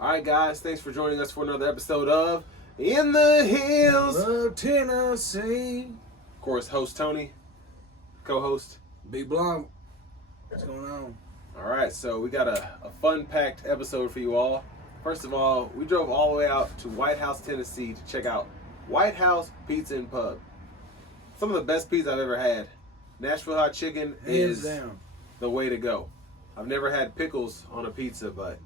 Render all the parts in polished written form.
Alright guys, thanks for joining us for another episode of In the Hills of Tennessee. Of course, host Tony, co-host Big Blanc. What's going on? Alright, so we got a fun-packed episode for you all. First of all, we drove all the way out to White House, Tennessee to check out White House Pizza and Pub. Some of the best pizza I've ever had. Nashville hot chicken is the way to go. I've never had pickles on a pizza, but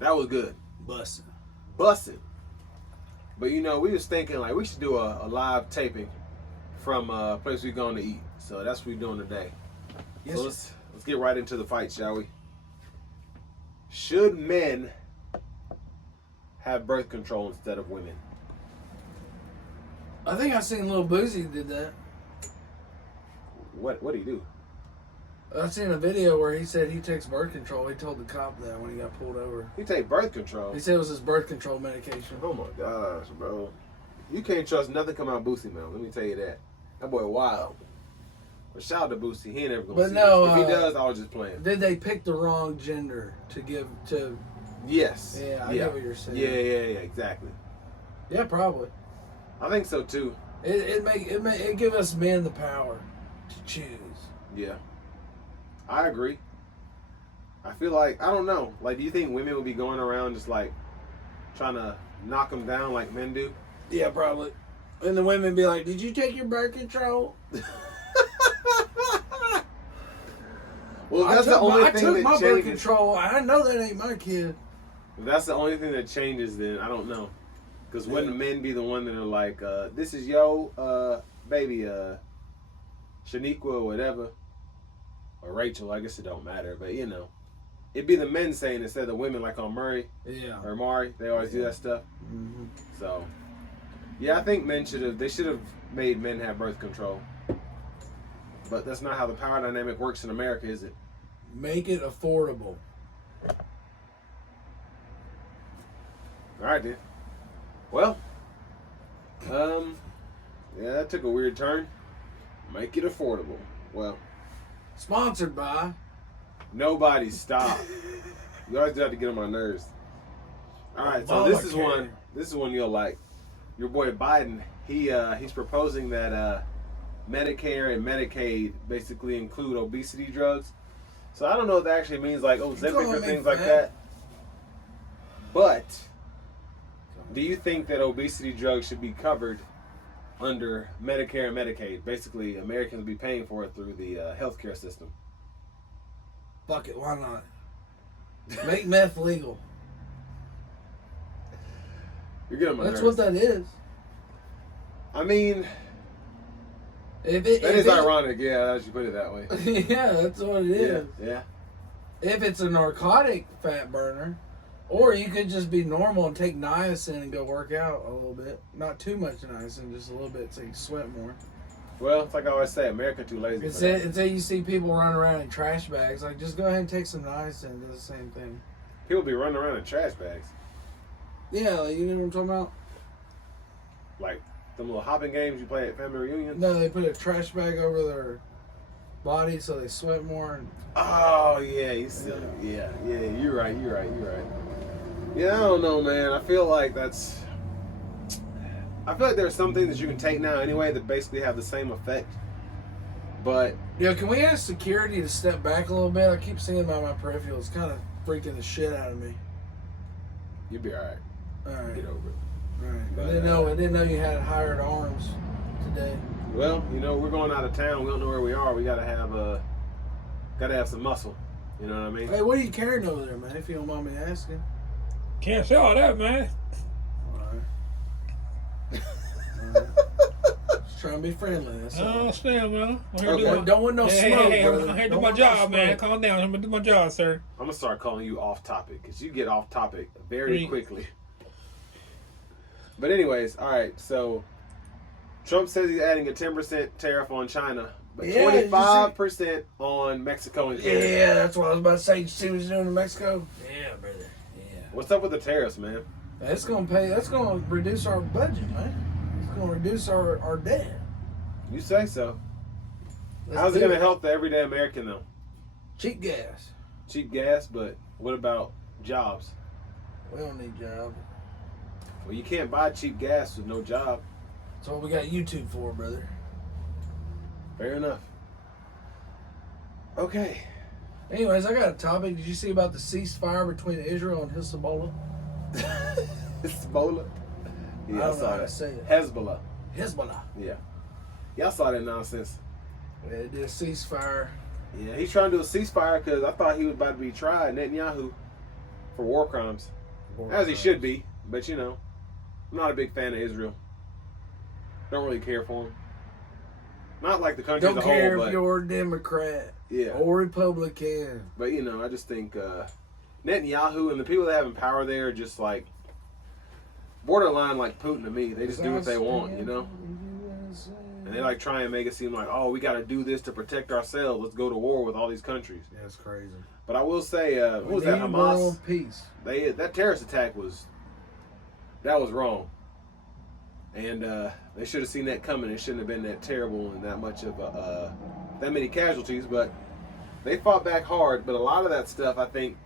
that was good. Bussin'. But you know, we was thinking like we should do a live taping from a place we're going to eat. So that's what we're doing today. Yes, so let's get right into the fight, shall we? Should men have birth control instead of women? I think I seen Lil Boozy did that. What did he do? I seen a video where he said he takes birth control. He told the cop that when he got pulled over. He take birth control? He said it was his birth control medication. Oh my gosh, bro. You can't trust nothing come out Boosie, man. Let me tell you that. That boy wild. But shout out to Boosie. He ain't ever gonna see no, this. If he does, I was just playing. Did they pick the wrong gender to give to... Yes. Yeah, I get what you're saying. Yeah, exactly. Yeah, probably. I think so too. It give us men the power to choose. Yeah. I agree. I feel like, I don't know. Like, do you think women would be going around just like trying to knock them down like men do? Yeah, probably. And the women be like, "Did you take your birth control?" Well, that's the only thing that changes. I took my birth control. I know that ain't my kid. If that's the only thing that changes, then I don't know. Because wouldn't the men be the one that are like, this is yo, baby, Shaniqua or whatever. Or Rachel, I guess it don't matter, but you know. It'd be the men saying instead of the women, like on Murray or Mari. They always do that stuff. Mm-hmm. So, yeah, I think they should have made men have birth control. But that's not how the power dynamic works in America, is it? Make it affordable. All right, dude. Well, yeah, that took a weird turn. Make it affordable. Well, sponsored by nobody. Stop. You always do have to get on my nerves. All right, so this is one you'll like. Your boy Biden, he's proposing that Medicare and Medicaid basically include obesity drugs. So I don't know if that actually means like Ozempic or things like that. But do you think that obesity drugs should be covered under Medicare and Medicaid? Basically, Americans will be paying for it through the healthcare system. Fuck it, why not? Make meth legal. You're getting my nerves. That's what that is. I mean, that is ironic, yeah, as you put it that way. Yeah, that's what it is. Yeah. If it's a narcotic fat burner, or you could just be normal and take niacin and go work out a little bit. Not too much niacin, just a little bit so you can sweat more. Well, it's like I always say, America too lazy. Until you see people running around in trash bags, like just go ahead and take some niacin and do the same thing. People be running around in trash bags. Yeah, like, you know what I'm talking about? Like them little hopping games you play at family reunions? No, they put a trash bag over their body so they sweat more. And... Oh, yeah, you silly. Yeah, you're right. Yeah, I don't know, man. I feel like there's some things that you can take now anyway that basically have the same effect. But yeah, can we ask security to step back a little bit? I keep seeing by my peripheral. It's kind of freaking the shit out of me. You'll be alright. Alright. Get over it. Alright. I didn't know you had hired arms today. Well, you know, we're going out of town. We don't know where we are. We gotta have some muscle. You know what I mean? Hey, what are you carrying over there, man? If you don't mind me asking. Can't say all that, man. Just trying to be friendly. That's all. I understand, man. Don't want no smoke, brother. I'm here to do my job, man. Calm down. I'm going to do my job, sir. I'm going to start calling you off topic because you get off topic very quickly. But anyways, all right. So Trump says he's adding a 10% tariff on China, but 25% on Mexico and Canada. Yeah, that's what I was about to say. You see what he's doing in Mexico? Yeah, brother. Yeah. What's up with the tariffs, man? That's gonna reduce our budget, man. It's gonna reduce our debt. You say so. How's it gonna help the everyday American though? Cheap gas. Cheap gas, but what about jobs? We don't need jobs. Well, you can't buy cheap gas with no job. That's what we got YouTube for, brother. Fair enough. Okay. Anyways, I got a topic. Did you see about the ceasefire between Israel and Hezbollah? Hezbollah? Yeah, I I don't know saw how to that. say it. Hezbollah. Hezbollah. Yeah. Yeah, I saw that nonsense. Yeah, they did a ceasefire. Yeah, he's trying to do a ceasefire because I thought he was about to be tried, Netanyahu, for war crimes. As he should be. But, you know, I'm not a big fan of Israel. Don't really care for him. Not like the country Don't as a care whole, if but you're a Democrat yeah. or Republican. But, you know, I just think Netanyahu and the people that have power there are just like borderline like Putin to me. They just do what they want, you know? And they like try and make it seem like, oh, we got to do this to protect ourselves. Let's go to war with all these countries. Yeah, it's crazy. But I will say, what was that, Hamas? World peace. That terrorist attack was wrong. And they should have seen that coming. It shouldn't have been that terrible and that much of that many casualties. But they fought back hard. But a lot of that stuff, I think,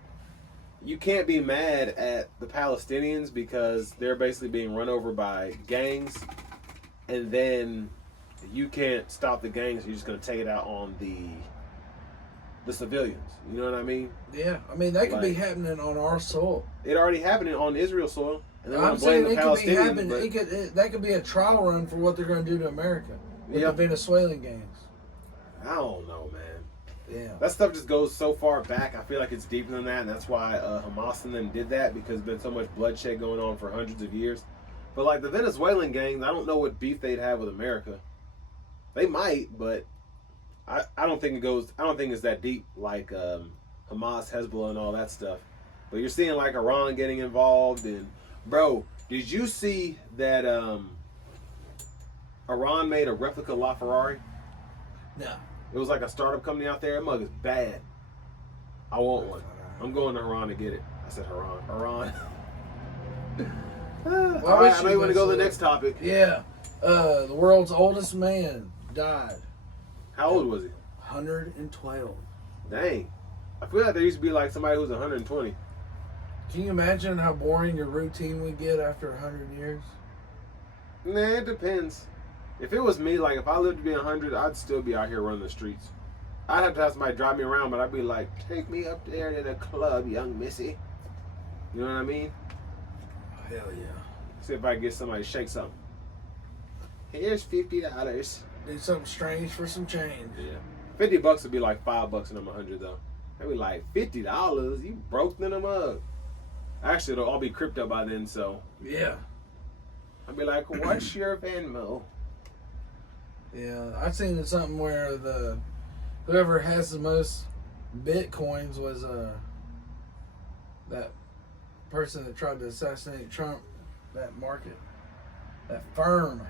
you can't be mad at the Palestinians because they're basically being run over by gangs. And then you can't stop the gangs. You're just going to take it out on the civilians. You know what I mean? Yeah, I mean, that could be Like- happening on our soil. It already happened on Israel soil. And they I'm want to blame saying the it could be Palestinians. happening. But That could be a trial run for what they're going to do to America with Yeah. the Venezuelan gangs. I don't know, man. Yeah. That stuff just goes so far back. I feel like it's deeper than that, and that's why Hamas and them did that, because there's been so much bloodshed going on for hundreds of years. But like the Venezuelan gangs, I don't know what beef they'd have with America. They might, but I don't think it goes. I don't think it's that deep like Hamas, Hezbollah, and all that stuff. But you're seeing like Iran getting involved, and bro, did you see that Iran made a replica LaFerrari? No. It was like a startup company out there. That mug is bad. I want one. I'm going to Iran to get it. I said Iran. Iran. All right, I may want to go to the next topic. Yeah. The world's oldest man died. How old was he? 112. Dang. I feel like there used to be like somebody who's 120. Can you imagine how boring your routine would get after 100 years? Nah, it depends. If it was me, like if I lived to be 100, I'd still be out here running the streets. I'd have to have somebody drive me around, but I'd be like, take me up there to the club, young missy. You know what I mean? Hell yeah. See if I can get somebody to shake something. Here's $50. Do something strange for some change. Yeah. $50 would be like $5 and I'm 100 though. They'd be like, $50? You broke them up. Actually, it'll all be crypto by then, so Yeah. I'd be like, what's your Venmo? Yeah. I've seen something where whoever has the most Bitcoins was that person that tried to assassinate Trump, that firm.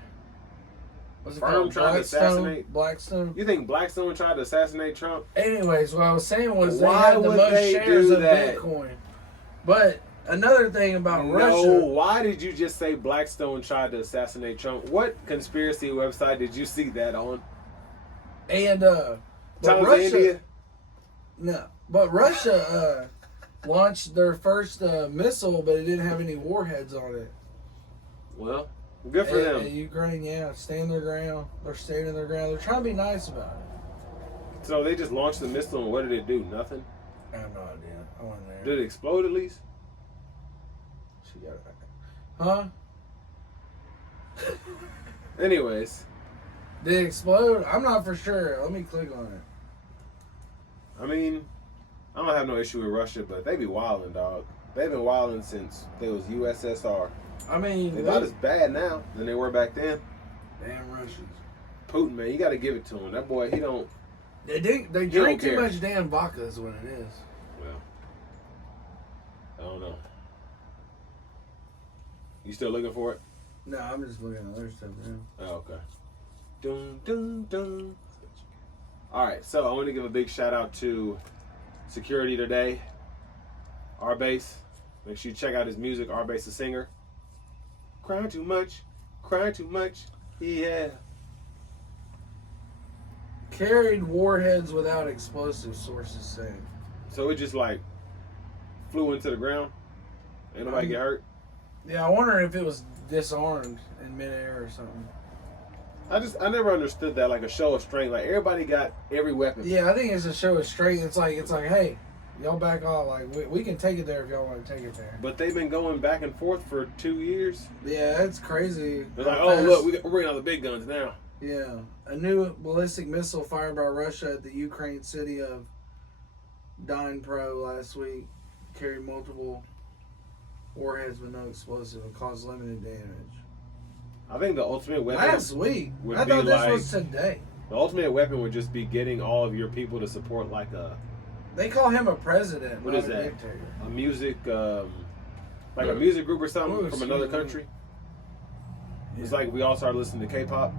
What's it Firm called? trying to assassinate? Blackstone. You think Blackstone tried to assassinate Trump? Anyways, what I was saying was they Why had the would most they shares do of that? Bitcoin. But another thing about No, Russia, why did you just say Blackstone tried to assassinate Trump? What conspiracy website did you see that on? and but Times of Russia, India? no, but Russia launched their first missile, but it didn't have any warheads on it. Well, good for And them. Ukraine, yeah, stand their ground. They're standing their ground. They're trying to be nice about it. So they just launched the missile and what did it do? Nothing? I have no idea. I wasn't there. Did it explode at least? She got it. Huh? Anyways, Did it explode? I'm not for sure. Let me click on it. I mean, I don't have no issue with Russia, but they be wilding, dog. They've been wilding since they was USSR. I mean, They're not as bad now than they were back then. damn Russians. Putin, man, you got to give it to him. That boy, he don't. They don't drink too care. much damn vodka is what it is. Well, I don't know. You still looking for it? No, I'm just looking at other stuff now. Oh, okay. Dun, dun, dun. All right, so I want to give a big shout out to Security Today, R Bass. Make sure you check out his music. R Bass, the singer. Crying too much, yeah. Carried warheads without explosives, sources say. So it just like flew into the ground. Ain't nobody get hurt. Yeah, I wonder if it was disarmed in midair or something. I never understood that, like a show of strength. Like everybody got every weapon. Yeah, I think it's a show of strength. It's like, hey, y'all back off. Like we can take it there if y'all want to take it there. But they've been going back and forth for 2 years. Yeah, it's crazy. They're like, oh look, we're bringing out the big guns now. Yeah, a new ballistic missile fired by Russia at the Ukraine city of Dnipro last week carried multiple warheads with no explosive and caused limited damage. I think the ultimate weapon Last week? would I be thought this like, was today. The ultimate weapon would just be getting all of your people to support like a They call him a president, what not is a that? dictator. A music like a music group or something Oh, from another excuse me. country. Yeah. It's like we all started listening to K-pop.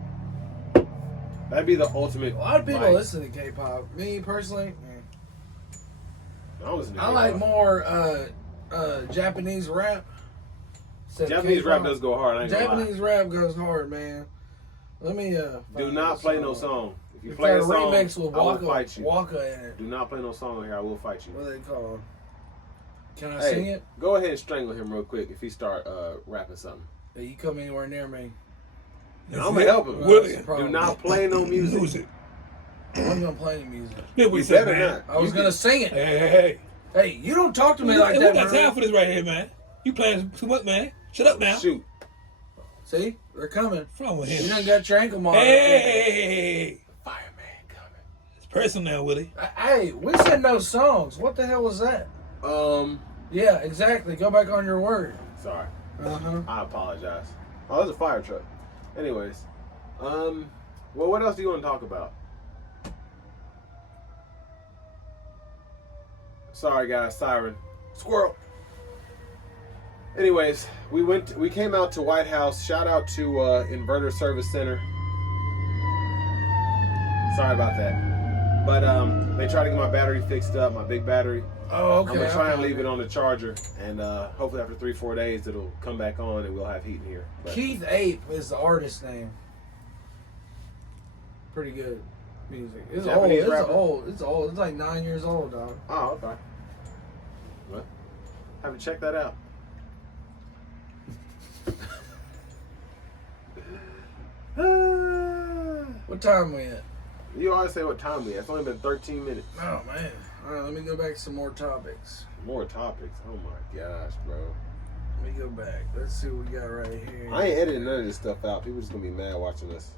That'd be the ultimate. A lot of people like, listen to K-pop. Me personally, I don't listen to I K-pop. like more Japanese rap. instead of Japanese rap K-pop. does go hard. I ain't gonna lie. Japanese rap goes hard, man. Let me Do find not a play no song. song. If you It's play got a song, remix with I will Waka, fight you. Waka in it. Do not play no song on here. I will fight you. What are they called? Can I Hey, sing it? go ahead and strangle him real quick if he start rapping something. Hey, you come anywhere near me. And I'm gonna help him. Well, Will that's the you? problem. Do not play no music. Music. I'm gonna play any music. Yeah, what You you said, better man. not. I was You gonna sing it. Hey. Hey, you don't talk to me like Hey, that, we got bro. time for this right here, man. You playing too much, man. Shut up now. Shoot. See, they're coming. What's wrong with You him? done got your ankle monitor. Hey. Fireman coming. It's personal now, Willie. Hey, we said no songs. What the hell was that? Yeah, exactly. Go back on your word. Sorry. Uh-huh. I apologize. Oh, there's a fire truck. Anyways, well, what else do you want to talk about? Sorry, guys. Siren. Squirrel. Anyways, we came out to White House. Shout out to Inverter Service Center. Sorry about that. But they tried to get my battery fixed up, my big battery. Oh, okay. I'm gonna try and okay. leave it on the charger, and hopefully after 3-4 days it'll come back on and we'll have heat in here. But Keith Ape is the artist name. Pretty good music. It's old. Japanese It's rapper? old. It's old. It's like 9 years old, dog. oh, okay. Well, have to check that out. What time we at? You always say what time we at. It's only been 13 minutes. Oh man. All right, let me go back to some more topics. More topics. Oh my gosh, bro. Let me go back. Let's see what we got right here. I ain't editing none of this stuff out. People just gonna be mad watching this.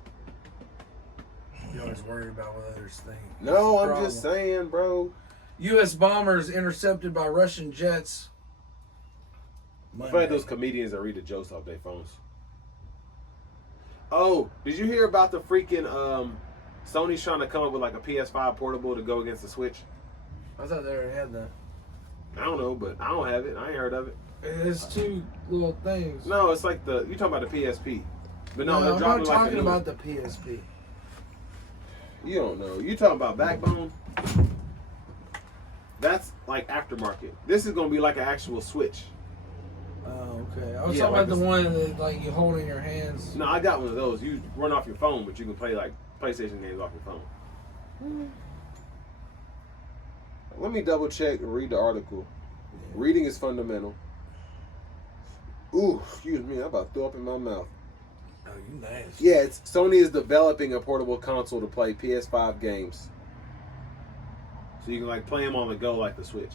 You always worried about what others think. No, That's the I'm just problem. saying, bro. U.S. bombers intercepted by Russian jets. I feel like those comedians that read the jokes off their phones. Oh, did you hear about the freaking Sony's trying to come up with like a PS5 portable to go against the Switch? I thought they already had that. I don't know, but I don't have it. I ain't heard of it. It's two little things. No, it's like you talking about the PSP. But no, they're I'm dropping not like a talking new about the PSP. You don't know. You talking about Backbone? That's like aftermarket. This is gonna be like an actual Switch. Oh, okay. I was Yeah, talking like about the this- one that like you hold in your hands. No, I got one of those. You run off your phone, but you can play like PlayStation games off your phone. Let me double check and read the article. Reading is fundamental. Ooh, excuse me, I'm about to throw up in my mouth. Oh, you nasty. Yeah, Sony is developing a portable console to play PS5 games. So you can like play them on the go like the Switch.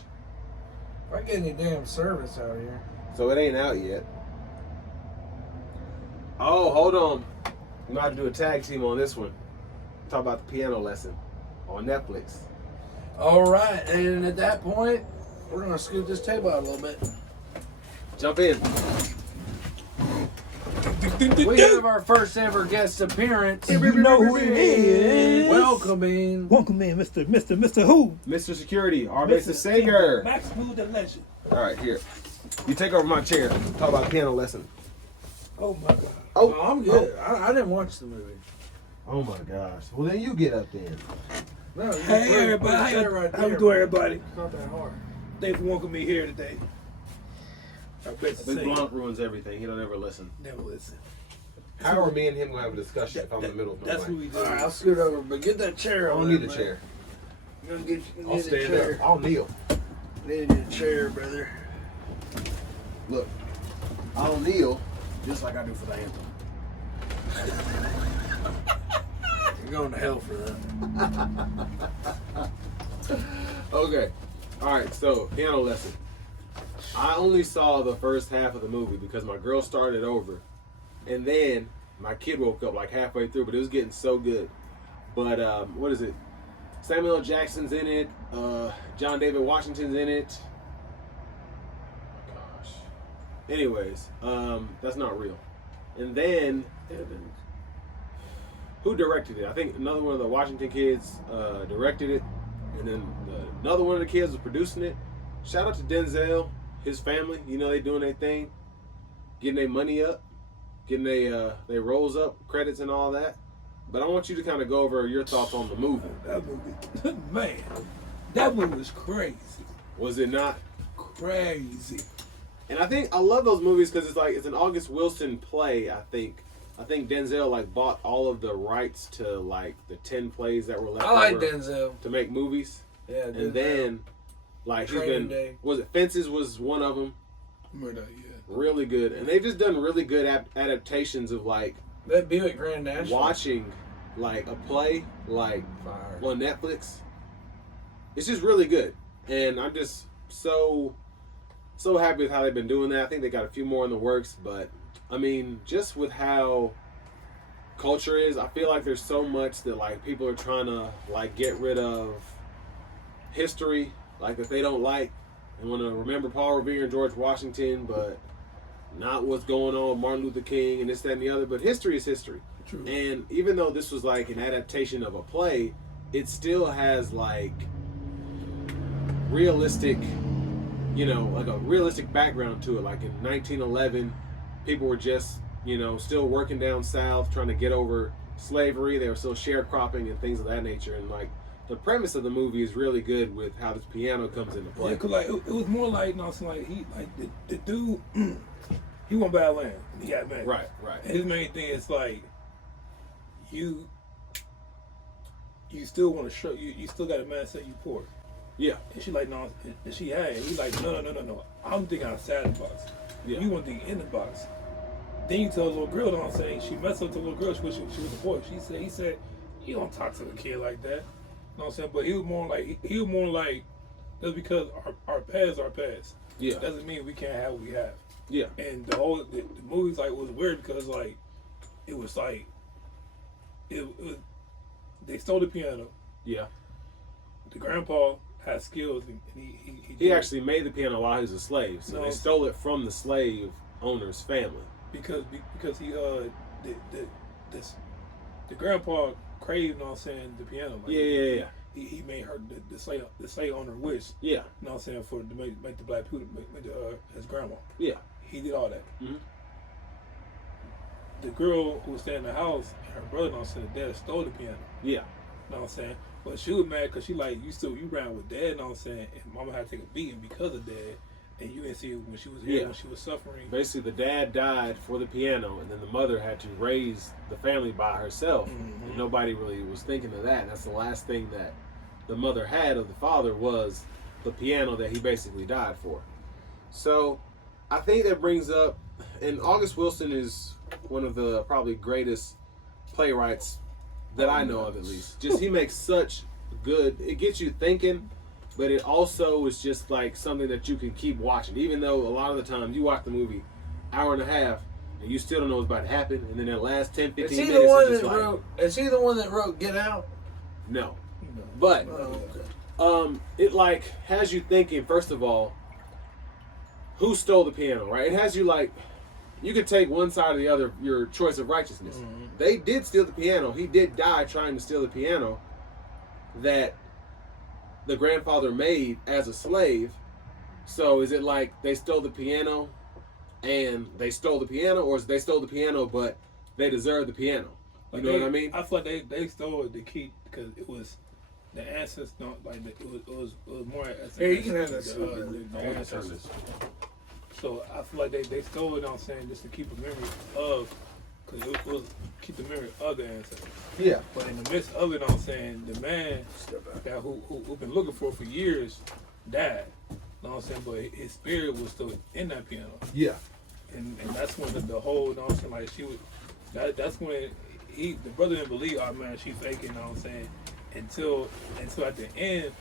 If I get any damn service out here. So it ain't out yet. Oh, hold on. We might have to do a tag team on this one. Talk about the piano lesson on Netflix. All right, and at that point, we're gonna scoot this table out a little bit. Jump in. We have our first ever guest appearance. You know who it is. Welcoming. Welcome in, Mr. Who? Mr. Security, our basic singer. Max Smooth the Legend. All right, here. You take over my chair. Talk about piano lesson. Oh my God. Oh, I'm good. I didn't watch the movie. Oh my gosh. Well, then you get up then. No, you Hey put everybody, that right how you there, doing, man. everybody? It's not that hard. Thanks for welcoming me here today. I bet to Big say, Blanc ruins everything. He don't ever listen. never listen. How are me and him gonna have a discussion if I'm in the middle of my That's who mic? we do. All right, I'll scoot over, but get that chair. I over don't need there, a man. chair. You're gonna get I'll a stand chair. up. I'll kneel. Need a chair, brother. Look, I'll kneel just like I do for the anthem. You're going to hell for that. Okay. Alright, so piano lesson. I only saw the first half of the movie because my girl started over. And then my kid woke up like halfway through, but it was getting so good. But what is it? Samuel L. Jackson's in it. John David Washington's in it. Oh my gosh. Anyways, that's not real. And then who directed it? I think another one of the Washington kids directed it. And then another one of the kids was producing it. Shout out to Denzel, his family. You know, they doing their thing, getting their money up, getting their rolls up, credits and all that. But I want you to kind of go over your thoughts on the movie. That movie, man, that movie was crazy. Was it not? Crazy. And I think I love those movies because it's an August Wilson play. I think Denzel like bought all of the rights to like the 10 plays that were left I like over Denzel. to make movies. Yeah, And then like he's Training been Day. was it Fences was one of them. Remember that, yeah. Really good, and they've just done really good adaptations of like That Buick Grand National. watching like a play like Fire. on Netflix. It's just really good, and I'm just so happy with how they've been doing that. I think they got a few more in the works, but I mean, just with how culture is, I feel like there's so much that like people are trying to like get rid of history, like that they don't like and want to remember Paul Revere and George Washington, but not what's going on with Martin Luther King and this, that, and the other. But history is history. True. And even though this was like an adaptation of a play, it still has like realistic, you know, like a realistic background to it. Like in 1911, people were just, you know, still working down south trying to get over slavery. They were still sharecropping and things of that nature. And like the premise of the movie is really good with how this piano comes into play. Yeah, cause like it was more like, you know, like he like the dude, he went bad land. He got mad. Right. And his main thing is like, you still want to show you still got a man say you poor. Yeah. And she like, no, and she had it. He's like, no. I'm thinking outside the box. Yeah. You want to think in the box. Then you tell the little girl, you know what I'm saying? She messed up the little girl. She was a boy. He said, he don't talk to the kid like that. You know what I'm saying? But he was more like, that's because our past are past. Yeah. Doesn't mean we can't have what we have. Yeah. And the movie's like was weird because like it was like it they stole the piano. Yeah. The grandpa had skills and He actually made the piano while he was a slave, so No. they stole it from the slave owner's family. because he the grandpa craved, you know what I'm saying, the piano. Like, Yeah. He made her the slave owner wish. Yeah. You know what I'm saying, for to make the black people make his grandma. Yeah. He did all that. Mhm. The girl who was staying in the house, and her brother, you know what I'm saying, dad stole the piano. Yeah. You know what I'm saying? But she was mad because she like, you ran with dad, you know what I'm saying, and mama had to take a beating because of dad, and you didn't see it when she was here, Yeah. when she was suffering. Basically, the dad died for the piano, and then the mother had to raise the family by herself. Mhm. And nobody really was thinking of that. And that's the last thing that the mother had of the father was the piano that he basically died for. So I think that brings up, and August Wilson is one of the probably greatest playwrights that I know of, at least. Just he makes such good, it gets you thinking, but it also is just like something that you can keep watching. Even though a lot of the times you watch the movie hour and a half and you still don't know what's about to happen, and then that last 10, 15 Is he minutes the one is just that like, wrote? Is he the one that wrote Get Out? no. But Oh, okay. it like has you thinking, first of all, who stole the piano, right? It has you like, you could take one side or the other, your choice of righteousness. Mm-hmm. They did steal the piano. He did die trying to steal the piano that the grandfather made as a slave. So is it like they stole the piano and they stole the piano, or is they stole the piano but they deserve the piano? You know what I mean? I feel like they stole it to keep, because it was the ancestors. Don't like it was more. Here, you can have that the soup. ancestors. So I feel like they stole it, you know what I'm saying, just to keep a memory of, because it was keep the memory of the ancestors. Yeah. But in the midst of it, you know what I'm saying, the man that who been looking for years died. You know know what I'm saying? But his spirit was still in that piano. Yeah. And that's when the whole, you know what I'm saying, like she would, that's when the brother didn't believe, oh man, she faking, you know what I'm saying? Until at the end,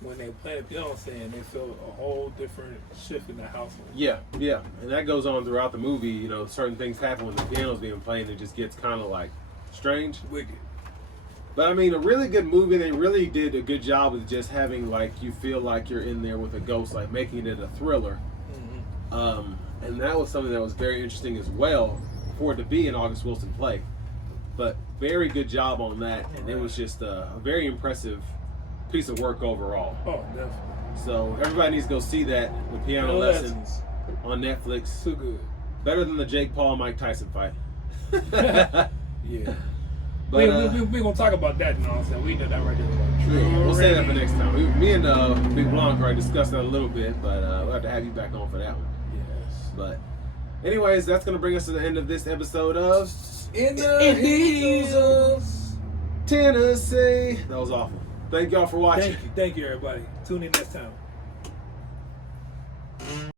when they played the piano, you know what I'm saying, they felt a whole different shift in the household. Yeah, yeah. And that goes on throughout the movie. You know, certain things happen when the piano's being played and it just gets kind of like strange. Wicked. But I mean, a really good movie. They really did a good job with just having like you feel like you're in there with a ghost, like making it a thriller. Mm-hmm. And that was something that was very interesting as well for it to be an August Wilson play. But very good job on that, and it was just a very impressive piece of work overall. Oh, definitely. So everybody needs to go see that, The Piano Lessons, on Netflix. Too good. Better than the Jake Paul Mike Tyson fight. Yeah. But we're going to talk about that, you know what I'm saying? We know that right there. yeah, we'll say that for next time. Me and Big Blanc already discussed that a little bit, but we'll have to have you back on for that one. Yes. But anyways, that's going to bring us to the end of this episode of In the Hills of Tennessee. That was awful. Thank y'all for watching. Thank you, everybody. Tune in next time.